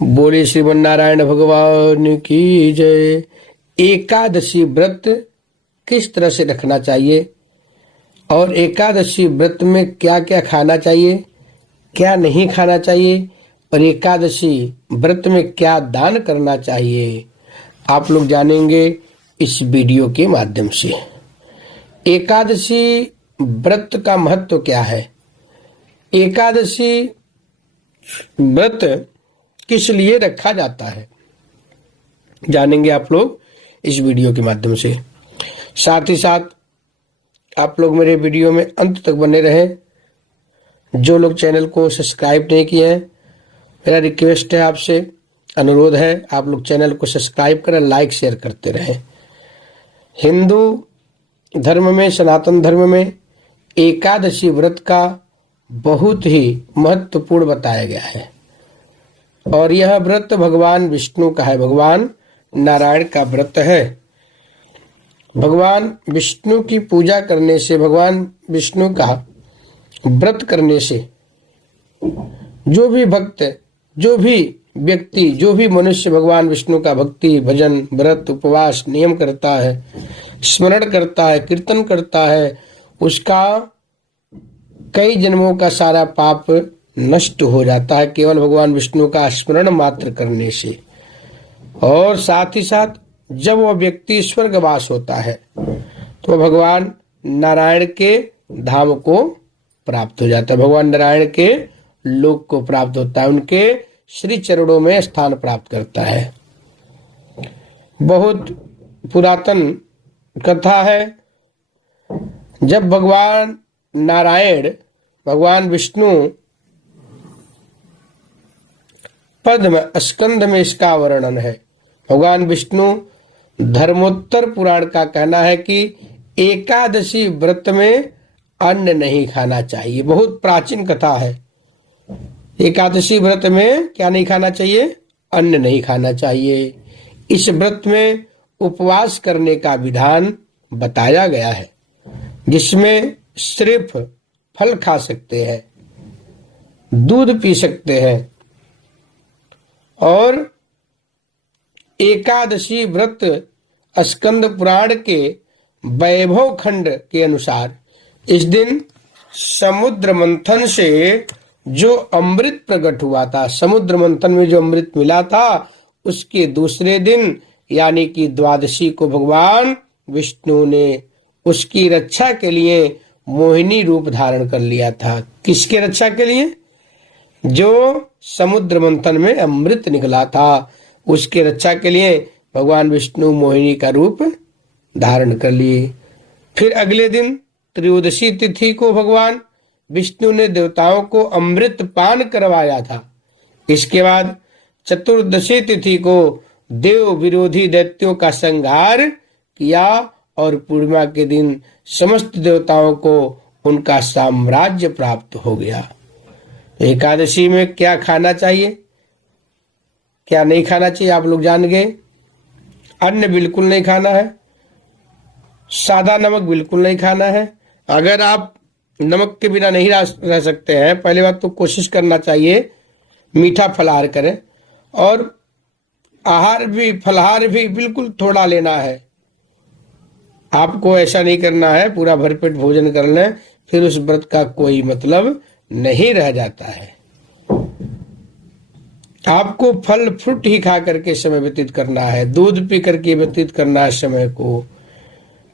बोले श्रीमन नारायण भगवान की जय। एकादशी व्रत किस तरह से रखना चाहिए और एकादशी व्रत में क्या क्या खाना चाहिए, क्या नहीं खाना चाहिए और एकादशी व्रत में क्या दान करना चाहिए, आप लोग जानेंगे इस वीडियो के माध्यम से। एकादशी व्रत का महत्व क्या है, एकादशी व्रत किस लिए रखा जाता है, जानेंगे आप लोग इस वीडियो के माध्यम से। साथ ही साथ आप लोग मेरे वीडियो में अंत तक बने रहें। जो लोग चैनल को सब्सक्राइब नहीं किए हैं, मेरा रिक्वेस्ट है आपसे, अनुरोध है, आप लोग चैनल को सब्सक्राइब करें, लाइक शेयर करते रहें। हिंदू धर्म में, सनातन धर्म में एकादशी व्रत का बहुत ही महत्वपूर्ण बताया गया है और यह व्रत भगवान विष्णु का है, भगवान नारायण का व्रत है। भगवान विष्णु की पूजा करने से, भगवान विष्णु का व्रत करने से जो भी भक्त, जो भी व्यक्ति, जो भी मनुष्य भगवान विष्णु का भक्ति, भजन, व्रत, उपवास, नियम करता है, स्मरण करता है, कीर्तन करता है, उसका कई जन्मों का सारा पाप नष्ट हो जाता है केवल भगवान विष्णु का स्मरण मात्र करने से। और साथ ही साथ जब वह व्यक्ति स्वर्गवास होता है तो भगवान नारायण के धाम को प्राप्त हो जाता है, भगवान नारायण के लोक को प्राप्त होता है, उनके श्री चरणों में स्थान प्राप्त करता है। बहुत पुरातन कथा है, जब भगवान नारायण, भगवान विष्णु पद्म स्कंद में इसका वर्णन है। भगवान विष्णु धर्मोत्तर पुराण का कहना है कि एकादशी व्रत में अन्न नहीं खाना चाहिए। बहुत प्राचीन कथा है। एकादशी व्रत में क्या नहीं खाना चाहिए, अन्न नहीं खाना चाहिए। इस व्रत में उपवास करने का विधान बताया गया है, जिसमें सिर्फ फल खा सकते हैं, दूध पी सकते हैं और एकादशी व्रत स्कंद पुराण के वैभव खंड के अनुसार इस दिन समुद्र मंथन से जो अमृत प्रकट हुआ था, समुद्र मंथन में जो अमृत मिला था, उसके दूसरे दिन यानी कि द्वादशी को भगवान विष्णु ने उसकी रक्षा के लिए मोहिनी रूप धारण कर लिया था। किसके रक्षा के लिए? जो समुद्र मंथन में अमृत निकला था, उसके रक्षा के लिए भगवान विष्णु मोहिनी का रूप धारण कर लिए। फिर अगले दिन त्रयोदशी तिथि को भगवान विष्णु ने देवताओं को अमृत पान करवाया था। इसके बाद चतुर्दशी तिथि को देव विरोधी दैत्यों का संहार किया और पूर्णिमा के दिन समस्त देवताओं को उनका साम्राज्य प्राप्त हो गया। एकादशी में क्या खाना चाहिए, क्या नहीं खाना चाहिए, आप लोग जान गए। अन्न बिल्कुल नहीं खाना है, सादा नमक बिल्कुल नहीं खाना है। अगर आप नमक के बिना नहीं रह सकते हैं, पहली बात तो कोशिश करना चाहिए मीठा फलाहार करें और आहार भी, फलाहार भी बिल्कुल थोड़ा लेना है। आपको ऐसा नहीं करना है पूरा भरपेट भोजन कर लें, फिर उस व्रत का कोई मतलब नहीं रह जाता है। आपको फल फ्रूट ही खा करके समय व्यतीत करना है, दूध पी करके व्यतीत करना है समय को।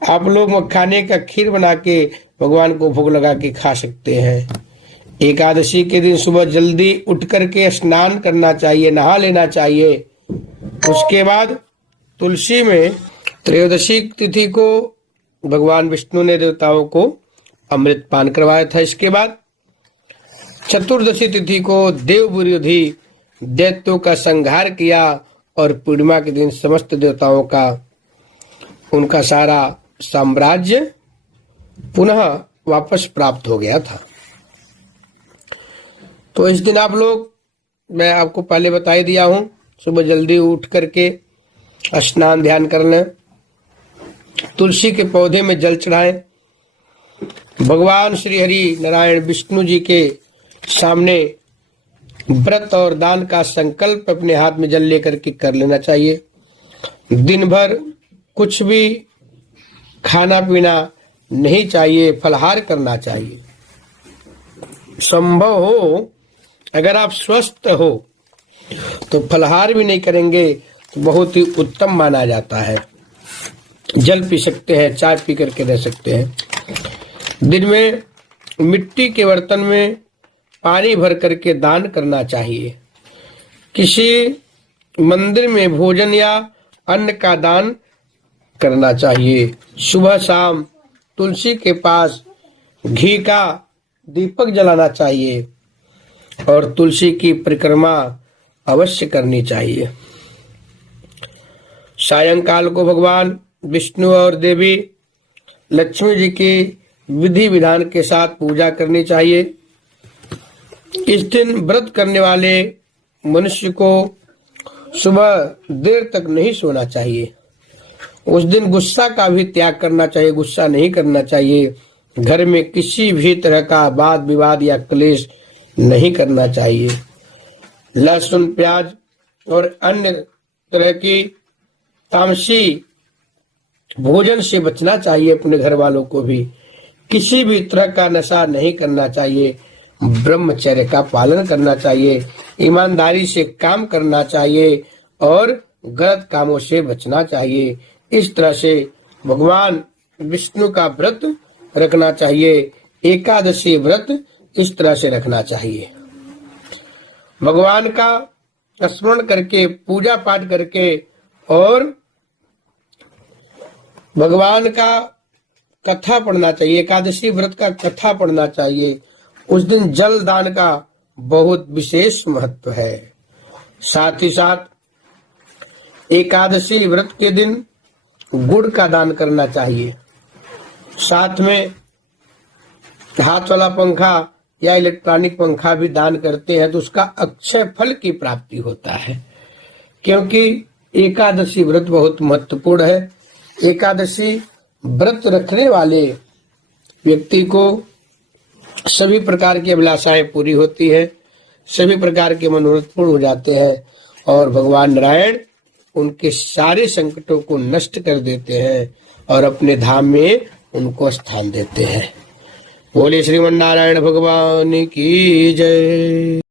आप लोग मखाने का खीर बना के भगवान को भोग लगा के खा सकते हैं। एकादशी के दिन सुबह जल्दी उठ करके स्नान करना चाहिए, नहा लेना चाहिए। उसके बाद तुलसी में त्रयोदशी तिथि को भगवान विष्णु ने देवताओं को अमृत पान करवाया था। इसके बाद चतुर्दशी तिथि को देव विरोधी दैत्यों का संहार किया और पूर्णिमा के दिन समस्त देवताओं का, उनका सारा साम्राज्य पुनः वापस प्राप्त हो गया था। तो इस दिन आप लोग, मैं आपको पहले बता ही दिया हूं, सुबह जल्दी उठ करके स्नान ध्यान कर लें, तुलसी के पौधे में जल चढ़ाएं, भगवान श्री हरि नारायण विष्णु जी के सामने व्रत और दान का संकल्प अपने हाथ में जल लेकर के कर लेना चाहिए। दिन भर कुछ भी खाना पीना नहीं चाहिए, फलाहार करना चाहिए। संभव हो अगर आप स्वस्थ हो तो फलाहार भी नहीं करेंगे तो बहुत ही उत्तम माना जाता है। जल पी सकते हैं, चाय पी करके रह सकते हैं। दिन में मिट्टी के बर्तन में पानी भर करके दान करना चाहिए। किसी मंदिर में भोजन या अन्न का दान करना चाहिए। सुबह शाम तुलसी के पास घी का दीपक जलाना चाहिए और तुलसी की परिक्रमा अवश्य करनी चाहिए। सायंकाल को भगवान विष्णु और देवी लक्ष्मी जी की विधि विधान के साथ पूजा करनी चाहिए। इस दिन व्रत करने वाले मनुष्य को सुबह देर तक नहीं सोना चाहिए। उस दिन गुस्सा का भी त्याग करना चाहिए, गुस्सा नहीं करना चाहिए। घर में किसी भी तरह का वाद विवाद या क्लेश नहीं करना चाहिए। लहसुन, प्याज और अन्य तरह की तामसी भोजन से बचना चाहिए। अपने घर वालों को भी किसी भी तरह का नशा नहीं करना चाहिए। ब्रह्मचर्य का पालन करना चाहिए। ईमानदारी से काम करना चाहिए और गलत कामों से बचना चाहिए। इस तरह से भगवान विष्णु का व्रत रखना चाहिए। एकादशी व्रत इस तरह से रखना चाहिए। भगवान का स्मरण करके, पूजा पाठ करके और भगवान का कथा पढ़ना चाहिए। एकादशी व्रत का कथा पढ़ना चाहिए। उस दिन जल दान का बहुत विशेष महत्व है। साथ ही साथ एकादशी व्रत के दिन गुड़ का दान करना चाहिए। साथ में हाथ वाला पंखा या इलेक्ट्रॉनिक पंखा भी दान करते हैं तो उसका अक्षय फल की प्राप्ति होता है। क्योंकि एकादशी व्रत बहुत महत्वपूर्ण है। एकादशी व्रत रखने वाले व्यक्ति को सभी प्रकार की अभिलाषाएं पूरी होती है, सभी प्रकार के मनोरथ पूर्ण हो जाते हैं और भगवान नारायण उनके सारे संकटों को नष्ट कर देते हैं और अपने धाम में उनको स्थान देते हैं। बोले श्रीमन नारायण भगवान की जय।